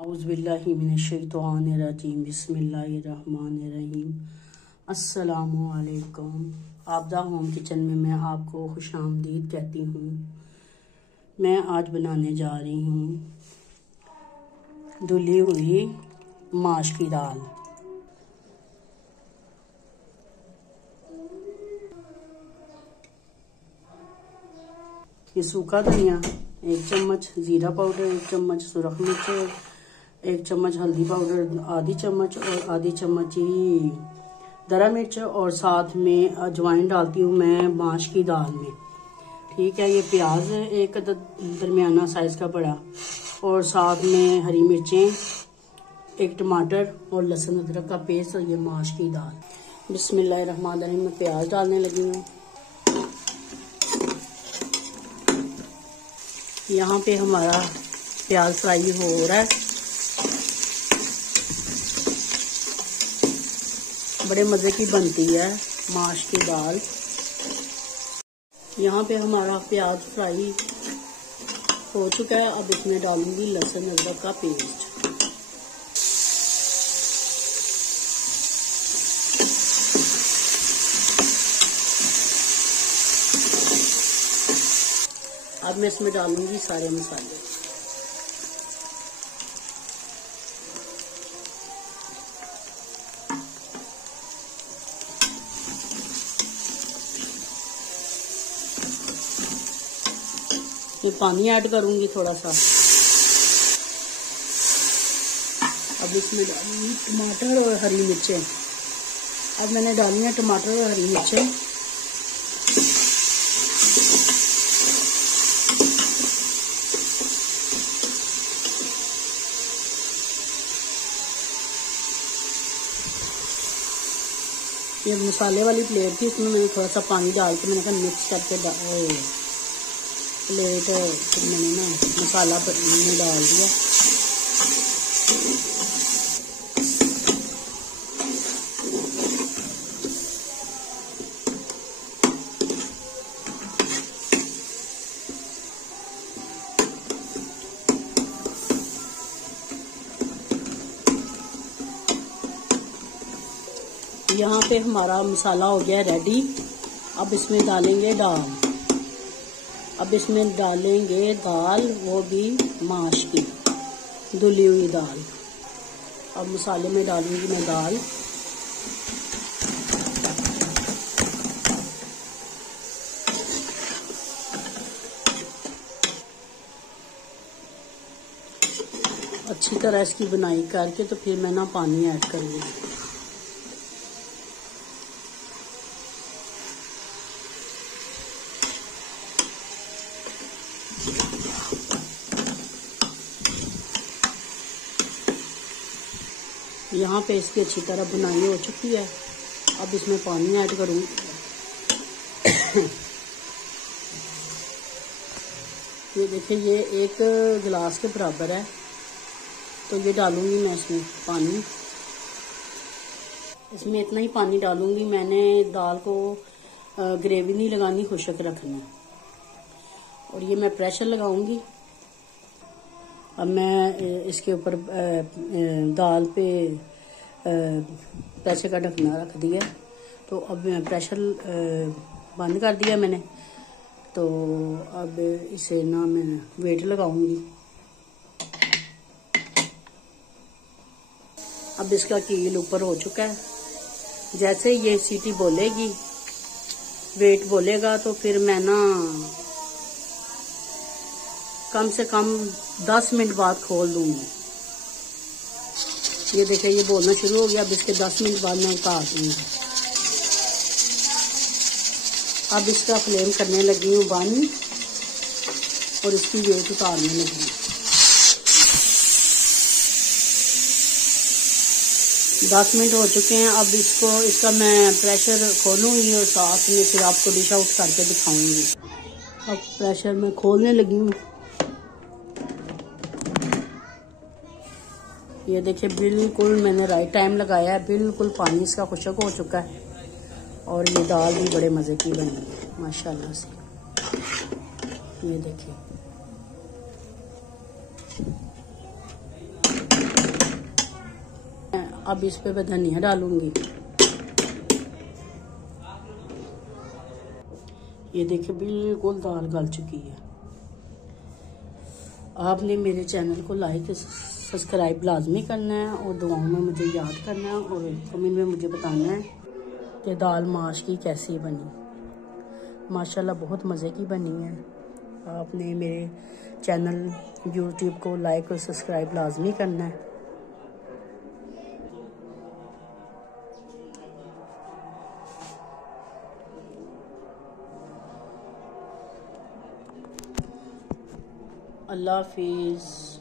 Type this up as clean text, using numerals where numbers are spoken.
औज़ुबिल्लाहिमिनश्शैतानिर्रजीम बिस्मिल्लाहिर्रहमानिर्रहीम। अस्सलामुअलैकुम। Abida home kitchen में मैं आपको खुशामदीद कहती हूँ। मैं आज बनाने जा रही हूँ धुली हुई माश की दाल। ये सूखा धनिया 1 चम्मच, जीरा पाउडर 1 चम्मच, सुरख मिर्च 1 चम्मच, हल्दी पाउडर आधी चम्मच और आधी चम्मच ही दरा मिर्च और साथ में अजवाइन डालती हूँ मैं माश की दाल में। ठीक है। ये प्याज एक दरमियाना साइज का बड़ा और साथ में हरी मिर्चें, 1 टमाटर और लहसुन अदरक का पेस्ट और ये माश की दाल। बिस्मिल्लाहिर्रहमानिर्रहीम। मैं प्याज डालने लगी हूँ। यहाँ पे हमारा प्याज फ्राई हो रहा है। बड़े मज़े की बनती है माश की दाल। यहाँ पे हमारा प्याज फ्राई हो चुका है। अब इसमें डालूंगी लहसुन अदरक का पेस्ट। अब मैं इसमें डालूंगी सारे मसाले। मैं पानी ऐड करूंगी थोड़ा सा। अब इसमें डालूंगी टमाटर और हरी मिर्चें। अब मैंने डाली है टमाटर और हरी मिर्चें। ये मसाले वाली प्लेट थी, इसमें मैंने थोड़ा सा पानी डाल के मैंने कहा मिक्स करके प्लेट फिर मैंने ना मसाला में डाल दिया। यहाँ पे हमारा मसाला हो गया रेडी। अब इसमें डालेंगे दाल। अब इसमें डालेंगे दाल, वो भी माश की धुली हुई दाल। अब मसाले में डालूंगी मैं दाल। अच्छी तरह इसकी बुनाई करके तो फिर मैं ना पानी ऐड करूँगी। यहाँ पे इसकी अच्छी तरह बुनाई हो चुकी है। अब इसमें पानी ऐड करूँगी। ये देखिए, ये 1 गिलास के बराबर है, तो ये डालूंगी मैं इसमें पानी। इसमें इतना ही पानी डालूंगी। मैंने दाल को ग्रेवी नहीं लगानी, खुशक रखना। और ये मैं प्रेशर लगाऊंगी। अब मैं इसके ऊपर दाल पे प्रेशर का ढकना रख दिया। तो अब मैं प्रेशर बंद कर दिया मैंने। तो अब इसे ना मैं वेट लगाऊंगी। अब इसका कील ऊपर हो चुका है। जैसे ये सीटी बोलेगी, वेट बोलेगा, तो फिर मैं ना कम से कम 10 मिनट बाद खोल दूंगी। ये देखिए, ये बोलना शुरू हो गया। अब इसके 10 मिनट बाद मैं उतार दूंगी। अब इसका फ्लेम करने लगी हूँ बंद और इसकी वेट उतारने लगी हूँ। 10 मिनट हो चुके हैं। अब इसका मैं प्रेशर खोलूंगी और साथ में फिर आपको डिश आउट करके दिखाऊंगी। अब प्रेशर मैं खोलने लगी हूँ। ये देखिए, बिल्कुल मैंने राइट टाइम लगाया है। बिल्कुल पानी इसका खुशक हो चुका है और ये दाल भी बड़े मज़े की बनी है माशाल्लाह से। ये देखिए, अब इस पे मैं धनिया डालूंगी। ये देखिए बिल्कुल दाल गल चुकी है। आपने मेरे चैनल को लाइक सब्सक्राइब लाजमी करना है और दुआओं में मुझे याद करना है और कमेंट में मुझे बताना है कि दाल माश की कैसी बनी। माशाल्लाह बहुत मज़े की बनी है। आपने मेरे चैनल यूट्यूब को लाइक और सब्सक्राइब लाजमी करना है। अल्लाह हाफिज़।